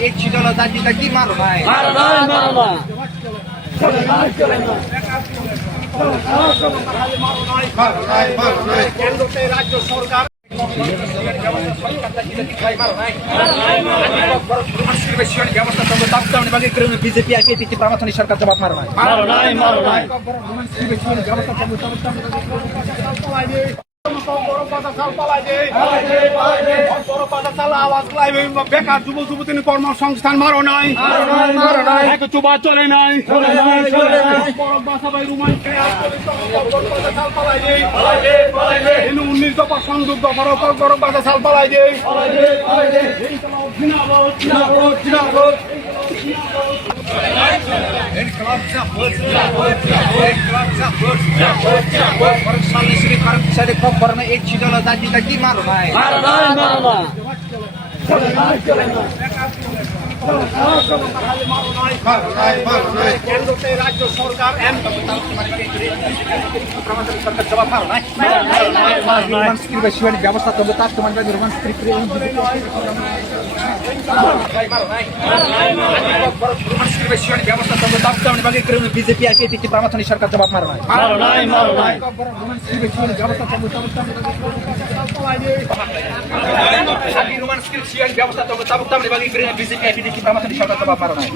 एक ছিদলা দাঁড়িয়ে কি মারো ভাই কেন্দ্রতে রাজ্য সরকার বিজেপি আর কেপি প্রামাথনিক সরকার জবাব মারো নাই বেকার যুব যুবতী কর্মসংস্থান মারো নাই চুবা চলে নাই উনিশ দফা সংযুক্ত গরম বাজার সাল পালাই দিয়ে एक ছিদলা দাঁড়িয়ে কি মারো ভাই কেন্দ্রতে রাজ্য সরকার জবাব মারো নাই ব্যবস্থা করবে তার তোমার ব্যবস্থা করবে বিজেপি আর কেপি প্রামাথনিক সরকার জবাব মারো নাই ব্যবস্থা বিজেপি আর কেপি প্রামাথনিক সরকার জবাব মারো নাই